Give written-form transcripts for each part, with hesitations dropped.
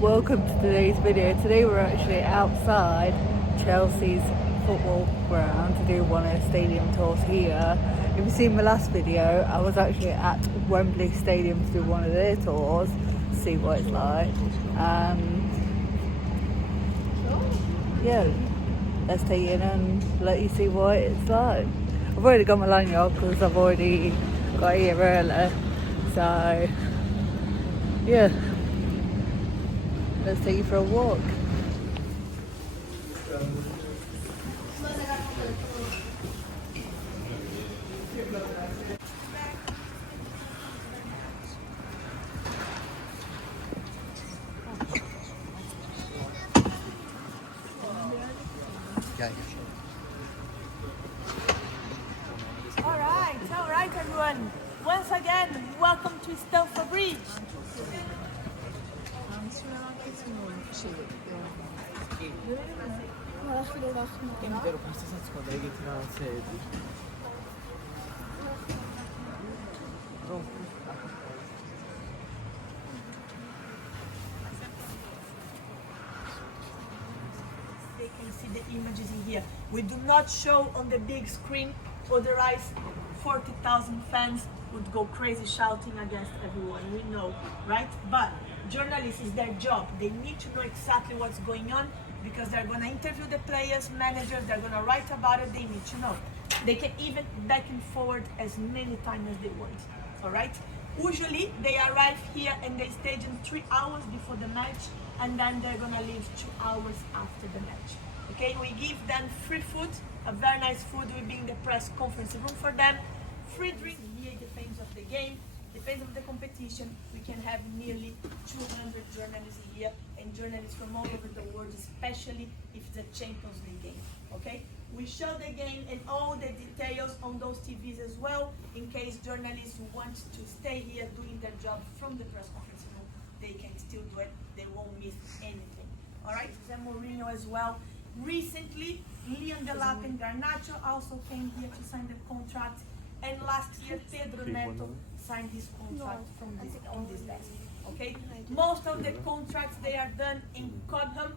Welcome to today's video. Today we're actually outside Chelsea's football ground to do one of the stadium tours here. If you've seen my last video, I was actually at Wembley Stadium to do one of their tours, see what it's like. Yeah, let's take you in and let you see what it's like. I've already got my lanyard because I've already got here early, so yeah. Let's take you for a walk. All right, everyone. Once again, welcome to Stamford Bridge. They can see the images in here. We do not show on the big screen, otherwise 40,000 fans would go crazy shouting against everyone, we know, right? But journalists, is their job. They need to know exactly what's going on because they're going to interview the players, managers, they're going to write about it, they need to know. They can even back and forward as many times as they want, all right? Usually they arrive here and they stage in 3 hours before the match, and then they're going to leave 2 hours after the match. Okay, we give them free food, a very nice food. We bring the press conference room for them, free drink. Here it depends of the game, depends of the competition. We can have nearly 200 journalists here, and journalists from all over the world, especially if it's a Champions League game. Okay, we show the game and all the details on those TVs as well, in case journalists who want to stay here doing their job from the press conference room, they can still do it. They won't miss anything. All right, Jose Mourinho as well. Recently, Leon Delap and Garnacho also came here to sign the contract, and last year Pedro Neto signed his contract on this desk. Okay, most of the contracts they are done in Cobham.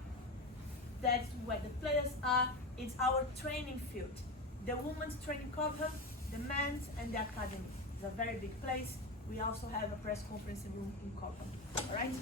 That's where the players are. It's our training field. The women's training Cobham, the men's, and the academy. It's a very big place. We also have a press conference room in Cobham. All right.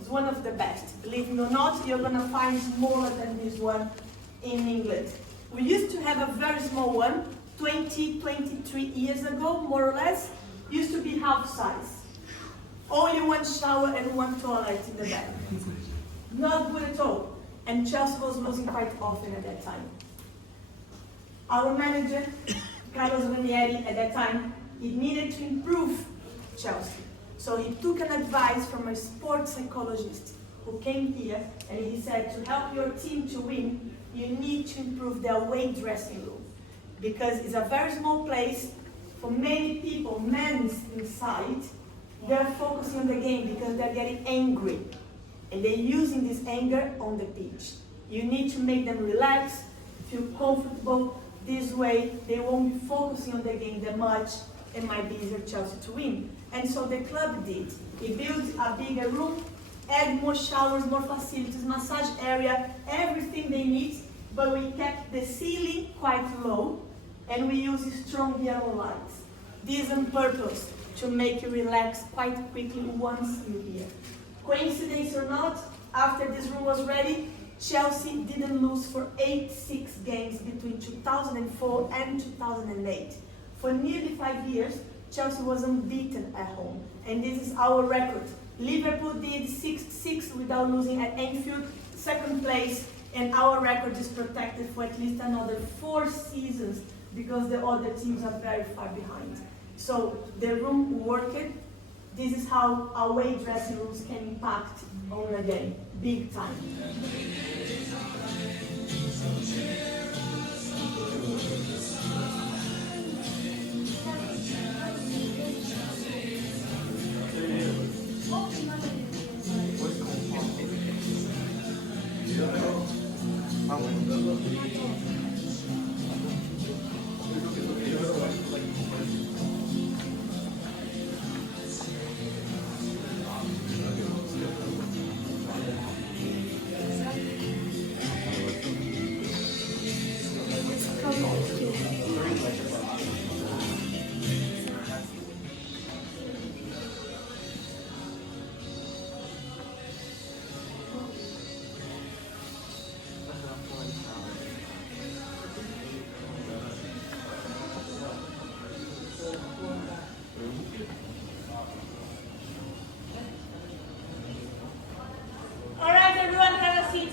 It's one of the best. Believe me or not, you're gonna find smaller than this one in England. We used to have a very small one, 23 years ago, more or less. Used to be half size. Only one shower and one toilet in the back. Not good at all. And Chelsea was losing quite often at that time. Our manager, Carlos Ranieri, at that time, he needed to improve Chelsea. So he took an advice from a sports psychologist who came here, and he said, to help your team to win, you need to improve the away dressing room. Because it's a very small place, for many people, men inside, they're focusing on the game because they're getting angry. And they're using this anger on the pitch. You need to make them relax, feel comfortable. This way, they won't be focusing on the game that much. It might be easier Chelsea to win. And so the club did. He built a bigger room, add more showers, more facilities, massage area, everything they need, but we kept the ceiling quite low, and we use strong yellow lights. This on purpose, to make you relax quite quickly once you're here. Coincidence or not, after this room was ready, Chelsea didn't lose for 86 games between 2004 and 2008. For nearly 5 years, Chelsea was unbeaten at home, and this is our record. Liverpool did 6-6 without losing at Anfield, second place, and our record is protected for at least another 4 seasons because the other teams are very far behind. So the room worked. This is how away dressing rooms can impact on a game, big time.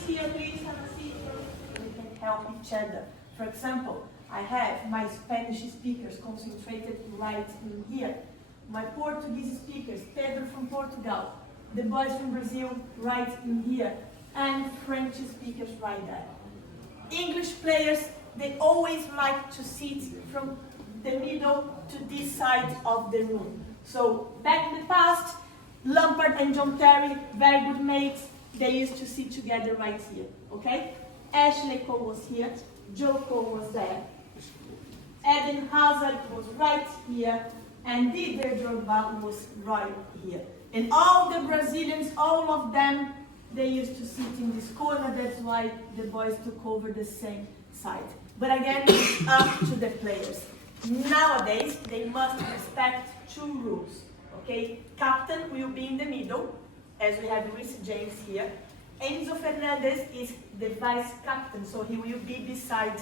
Here, please have a seat. We can help each other. For example, I have my Spanish speakers concentrated right in here. My Portuguese speakers, Pedro from Portugal, the boys from Brazil right in here, and French speakers right there. English players, they always like to sit from the middle to this side of the room. So back in the past, Lampard and John Terry, very good mates, they used to sit together right here, okay? Ashley Cole was here, Joe Cole was there, Eden Hazard was right here, and Didier Drogba was right here. And all the Brazilians, all of them, they used to sit in this corner. That's why the boys took over the same side. But again, it's up to the players. Nowadays, they must respect two rules, okay? Captain will be in the middle, as we have Reece James here. Enzo Fernandez is the vice captain, so he will be beside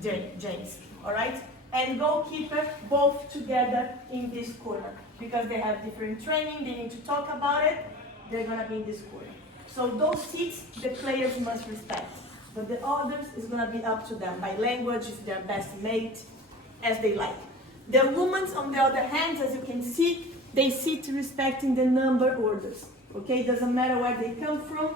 James, all right? And goalkeeper, both together in this corner. Because they have different training, they need to talk about it, they're gonna be in this corner. So those seats, the players must respect. But the others is gonna be up to them, by language, if they're best mate, as they like. The women, on the other hand, as you can see, they sit respecting the number orders. Okay, doesn't matter where they come from,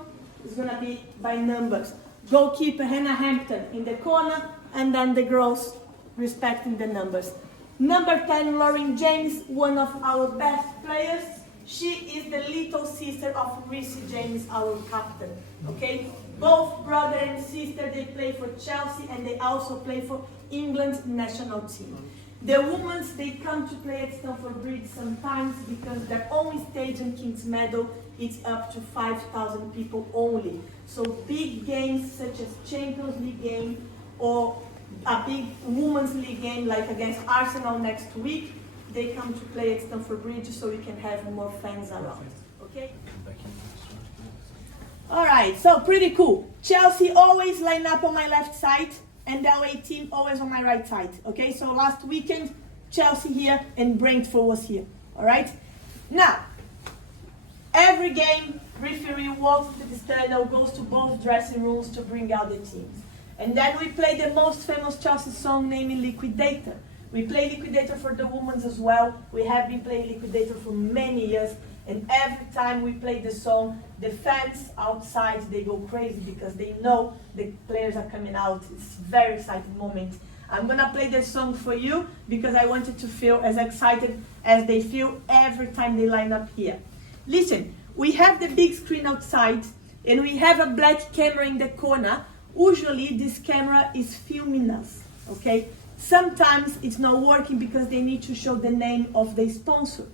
it's gonna be by numbers. Goalkeeper Hannah Hampton in the corner, and then the girls respecting the numbers. Number 10, Lauren James, one of our best players. She is the little sister of Reece James, our captain. Okay, both brother and sister, they play for Chelsea and they also play for England national team. The women, they come to play at Stamford Bridge sometimes because their only stadium, King's Meadow, it's up to 5,000 people only. So big games such as Champions League game or a big women's league game like against Arsenal next week, they come to play at Stamford Bridge so we can have more fans around. Okay? All right, so pretty cool. Chelsea always line up on my left side and the away team always on my right side. Okay, so last weekend, Chelsea here and Brentford was here. All right? Now, every game, referee walks to the tunnel, goes to both dressing rooms to bring out the teams. And then we play the most famous Chelsea song, namely Liquidator. We play Liquidator for the women as well. We have been playing Liquidator for many years. And every time we play the song, the fans outside, they go crazy because they know the players are coming out. It's a very exciting moment. I'm gonna play this song for you because I want you to feel as excited as they feel every time they line up here. Listen, we have the big screen outside and we have a black camera in the corner. Usually this camera is filming us, okay? Sometimes it's not working because they need to show the name of the sponsor.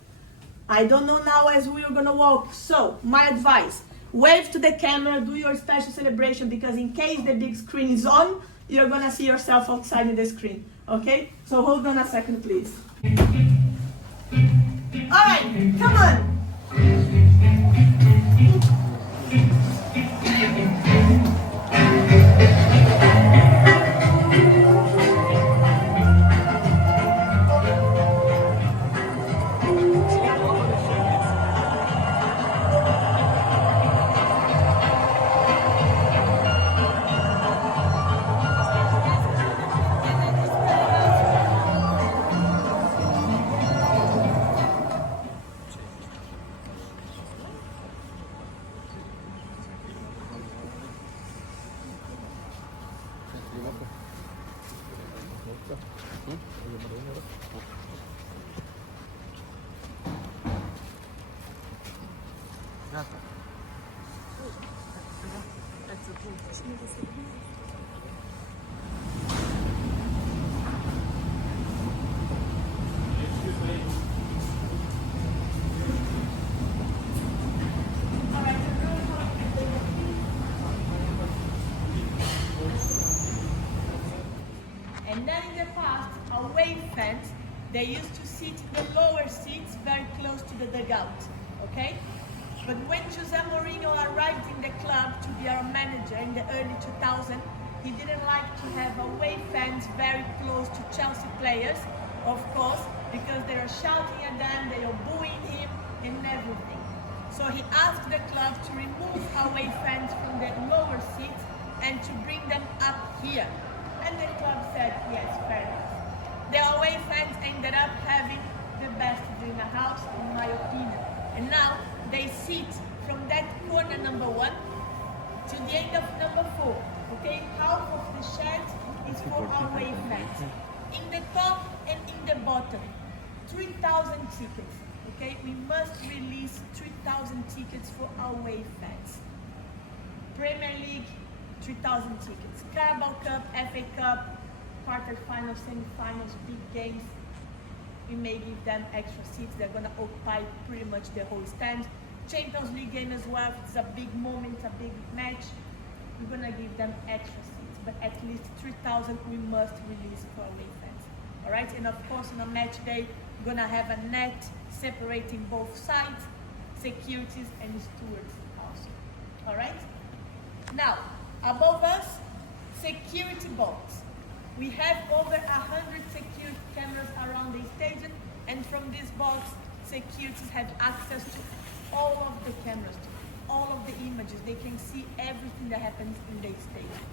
I don't know now as we are gonna walk, so my advice, wave to the camera, do your special celebration because in case the big screen is on, you're gonna see yourself outside in the screen, okay? So hold on a second, please. All right, come on. And then in the past, away fans, they used to sit in the lower seats very close to the dugout, okay? But when Jose Mourinho arrived in the club to be our manager in the early 2000s, he didn't like to have away fans very close to Chelsea players, of course, because they are shouting at them, they are booing him and everything. So he asked the club to remove away fans from the lower seats and to bring them up here. And the club said, yes, fair enough. The away fans ended up having the best in the house, in my opinion. And now they sit from that corner number 1 to the end of number 4. Okay, half of the shed is for away fans. In the top and in the bottom, 3,000 tickets. Okay, we must release 3,000 tickets for away fans. Premier League, 3,000 tickets. Carabao Cup, FA Cup, quarterfinals, semi-finals, big games. We may give them extra seats. They're going to occupy pretty much the whole stand. Champions League game as well. If it's a big moment, a big match, we're going to give them extra seats. But at least 3,000 we must release for away fans. All right? And of course, on a match day, we're going to have a net separating both sides, securities and stewards also. All right? Now, above us, security box. We have over 100 security cameras around the stadium, and from this box, securities have access to all of the cameras, to all of the images. They can see everything that happens in the stadium.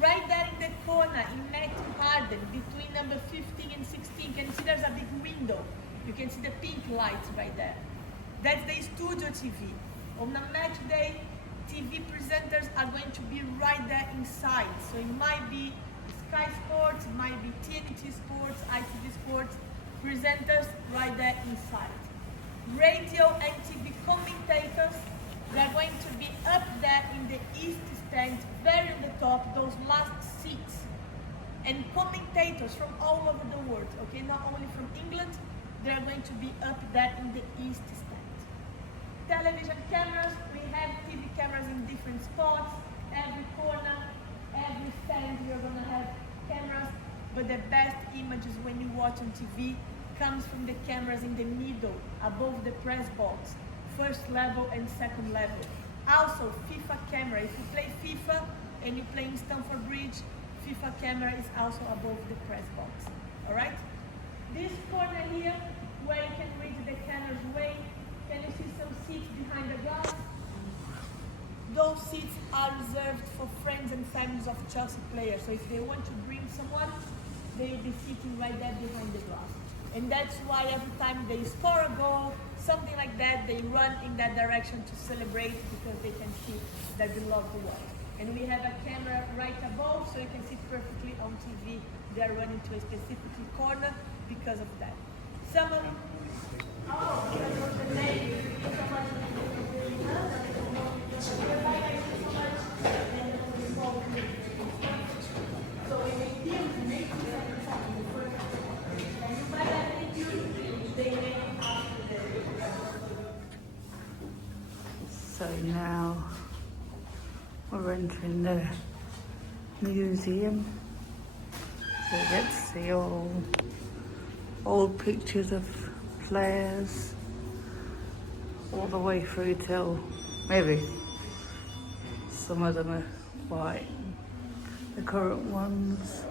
Right there in the corner, in Matthew Harden, between number 15 and 16, you can see there's a big window. You can see the pink lights right there. That's the studio TV. On a match day, TV presenters are going to be right there inside. So it might be Sky Sports, it might be TNT Sports, ITV Sports, presenters right there inside. Radio and TV commentators, they're going to be up there in the east stand, very on the top, those last seats. And commentators from all over the world, okay, not only from England, they're going to be up there in the east stand. Television cameras, we have TV cameras in different spots, every corner, every stand you're going to have cameras, but the best images when you watch on TV comes from the cameras in the middle, above the press box, first level and second level. Also, FIFA camera. If you play FIFA and you play in Stamford Bridge, FIFA camera is also above the press box. All right? This corner here, where you can read the camera's way, can you see some seats behind the glass? Those seats are reserved for friends and families of Chelsea players. So if they want to bring someone, they will be sitting right there behind the glass. And that's why every time they score a goal, something like that, they run in that direction to celebrate because they can see that they love the one. And we have a camera right above, so you can see perfectly on TV. They are running to a specific corner because of that. Some of them, because of the name, So now we're entering the museum. So you get to see all old pictures of players all the way through till maybe some of them are white, the current ones.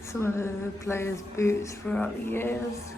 Some of the players' boots throughout the years.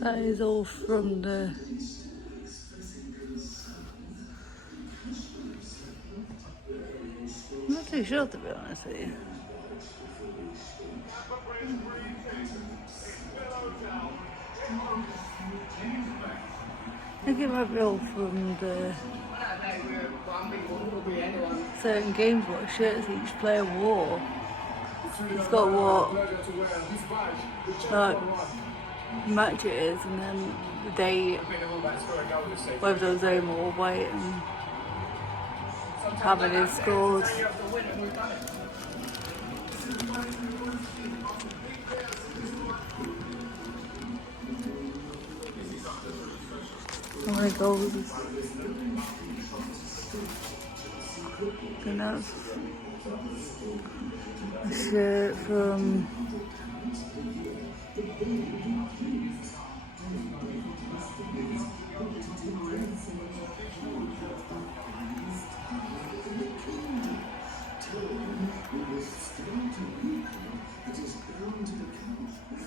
That is all from the... I'm not too sure, to be honest with you. I think it might be all from the certain games what shirts each player wore. It's got what like match it is, and then the date, whether it was home or away, and how many scored. How many goals? And that's a shirt from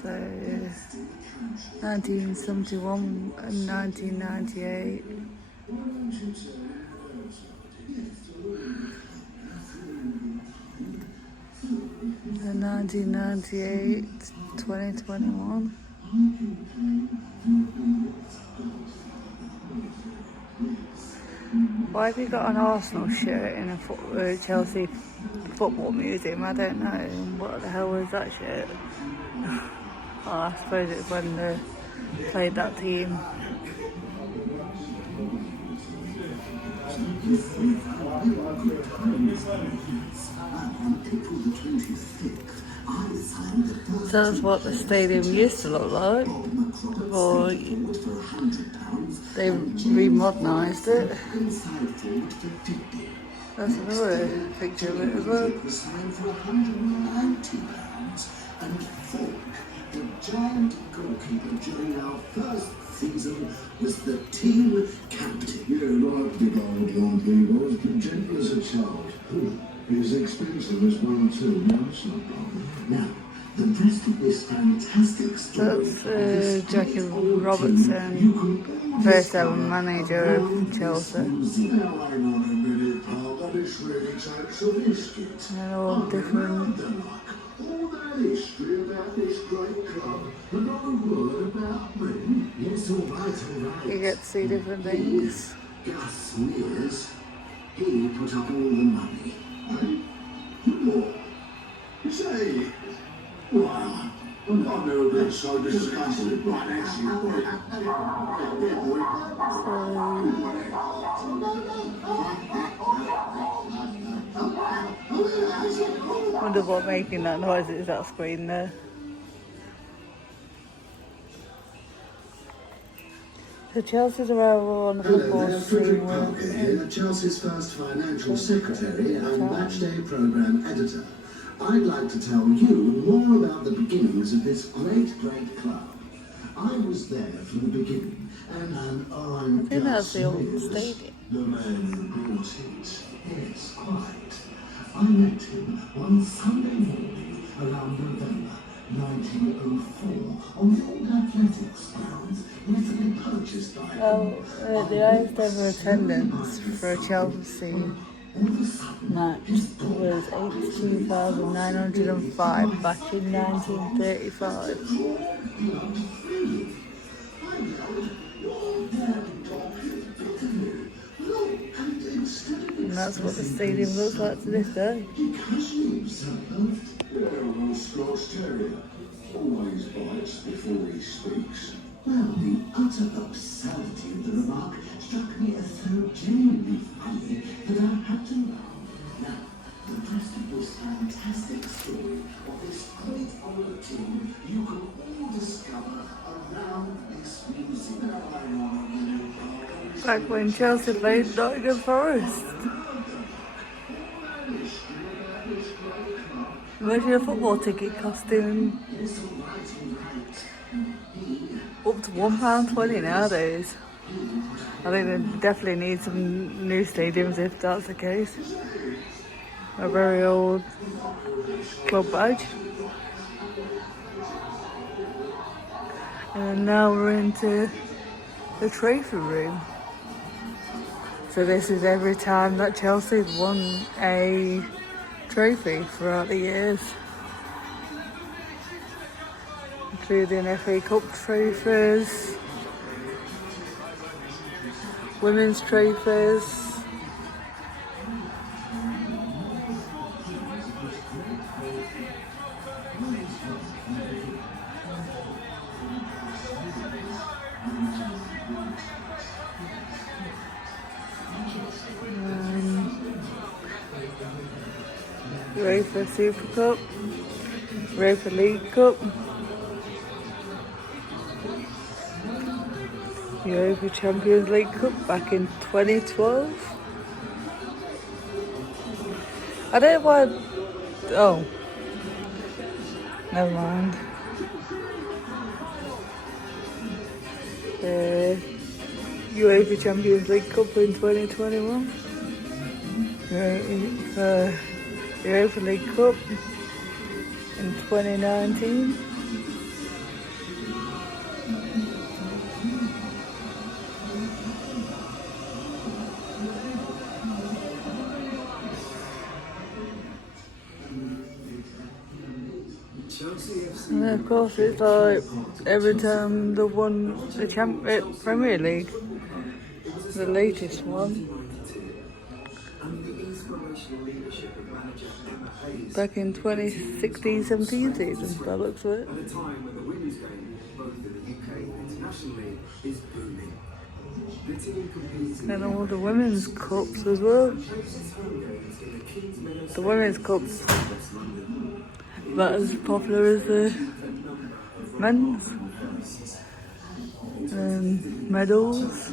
so 1971 and 1998. And 1998, 2021. Why have you got an Arsenal shirt in a Chelsea football museum? I don't know. What the hell was that shirt? Oh, I suppose it's when they played that team. So that's what the stadium used to look like before they remodernised it. That's another picture of it as well. The giant goalkeeper during our first season was the team captain. Yeah, like big old London was, but gentle as a child. He's expensive as one too, no, it's not problem. Now, the rest of this fantastic story... That's Jackie Robertson, first ever manager of Chelsea. Now, hang on a minute, pal, that is really takes a biscuit. They're all different. All that history about this great club, but not a word about me. Yes, all right. You get to see different things. Gus Mears, he put up all the money. What? You say? Well, I've never been so disgusted by this. Wonder what making that noise is, that screen there. So Chelsea's arrival on the football Hello there, scene Frederick Parker here, Chelsea's first financial secretary and matchday programme editor. I'd like to tell you more about the beginnings of this great club. I was there from the beginning, and I'm I think that's the old stadium. The man who built it. Yes, quite. I met him one Sunday morning around November 1904 on the old athletics grounds recently purchased by The highest ever attendance for a Chelsea match was 82,905 back in 1935. And that's what the stadium looks like to this day. Scotch Terrier always bites before he speaks. Well, the utter absurdity of the remark struck me as so genuinely funny that I had to laugh. Now, the rest of this fantastic story of this great old team you can all discover around this museum. Back when Chelsea played Nottingham Forest. Imagine a football ticket costing up to £1.20 nowadays. I think they definitely need some new stadiums if that's the case. A very old club badge. And now we're into the trophy room. So this is every time that Chelsea's won a trophy throughout the years, including FA Cup trophies, women's trophies. UEFA Super Cup, UEFA League Cup, UEFA Champions League Cup back in 2012. I don't know why. Oh, never mind. UEFA Champions League Cup in 2021. UEFA League Cup in 2019. And of course, it's like every time they won the Premier League, the latest one, back in 2016-17 season, by the looks of it. At a time when the women's game, both in the UK and internationally, is booming. The team competes in And all the women's cups as well. The women's cups not as popular as the men's. Medals.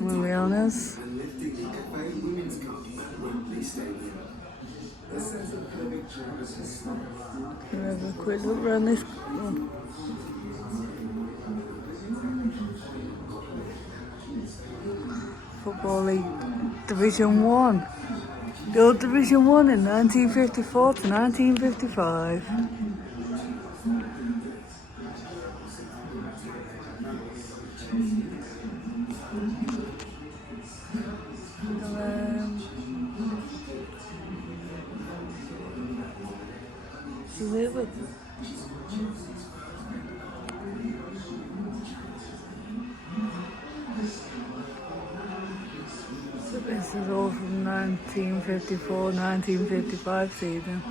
Marianas. and lifting the FA Women's Cup at Wembley Stadium. The sense of the victory was historic. Can we have a quick look around this? Football League Division 1. The old Division 1 in 1954 to 1955. So this is all from 1954-1955 season.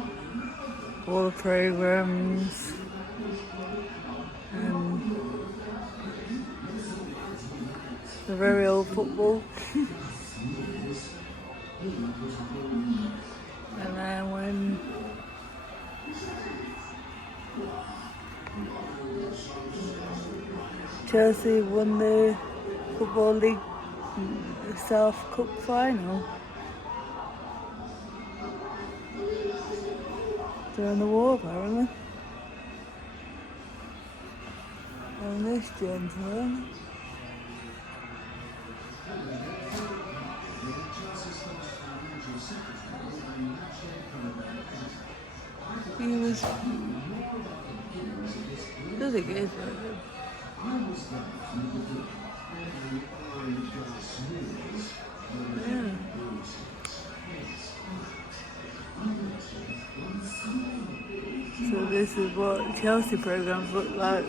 All the programs and the very old football. And then when Chelsea won the Football League South Cup final during the war, apparently. And this gentleman, he was, I don't think it is very good. Yeah. So this is what Chelsea programs look like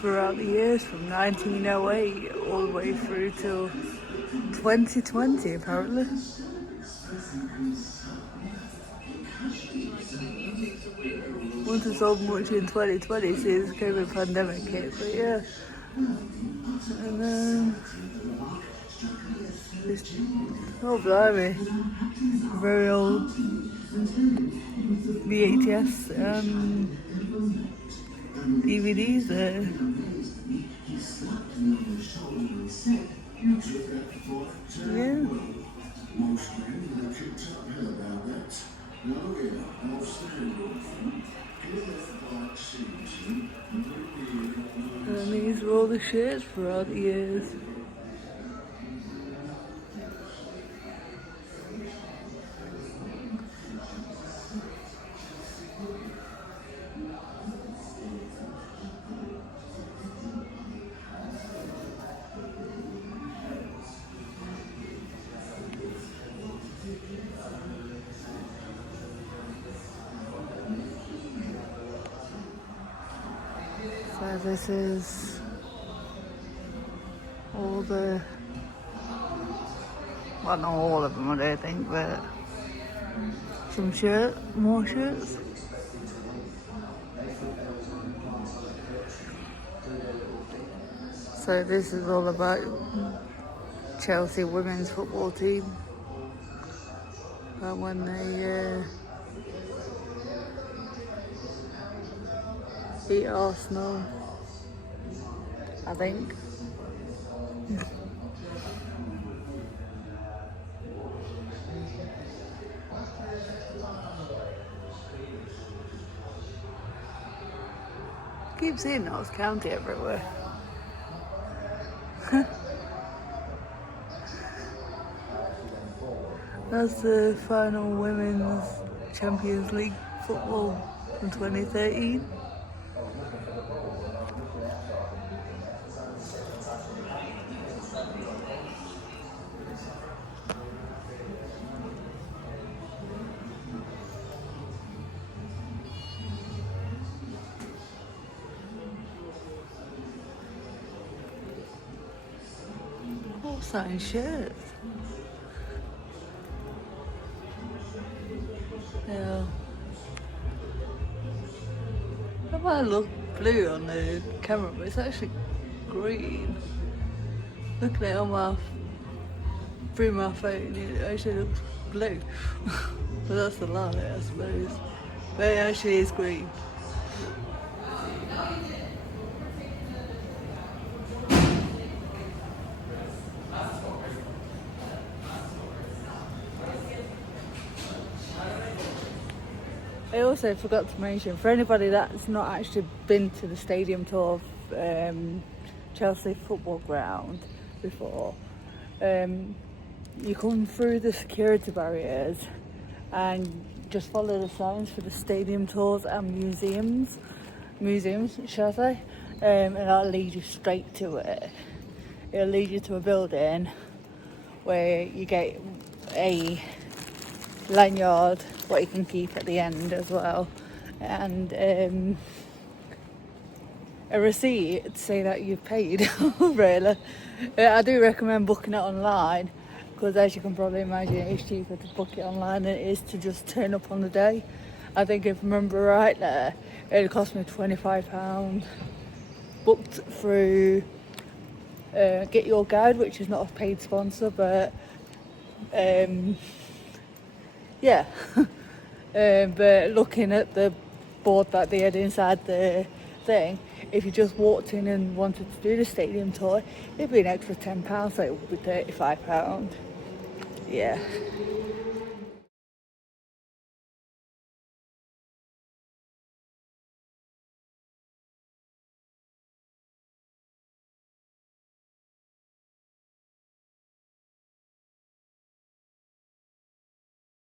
throughout the years, from 1908 all the way through till 2020, apparently. Wasn't so much in 2020 since COVID pandemic hit, but yeah. And oh blimey, very old VHS DVDs there. Yeah. And these were all the shirts throughout the years. So this is all the, well, not all of them I don't think, but some more shirts. So this is all about Chelsea women's football team. And when they beat Arsenal, I think. Keep seeing Notts County everywhere. That's the final Women's Champions League football from 2013. All signed shirts. Yeah. That might look blue on the camera, but it's actually green. Looking at it on through my phone, it actually looks blue. But that's the light, I suppose. But it actually is green. I also forgot to mention, for anybody that's not actually been to the stadium tour of Chelsea football ground before, you come through the security barriers and just follow the signs for the stadium tours and museums, shall I say, and that'll lead you straight to it. It'll lead you to a building where you get a lanyard, what you can keep at the end as well, and a receipt to say that you've paid. Really, I do recommend booking it online, because as you can probably imagine, it's cheaper to book it online than it is to just turn up on the day. I think if I remember right there, it cost me £25 booked through Get Your Guide, which is not a paid sponsor, but yeah. But looking at the board that they had inside the thing, if you just walked in and wanted to do the stadium tour, it'd be an extra £10, so it would be £35. Yeah.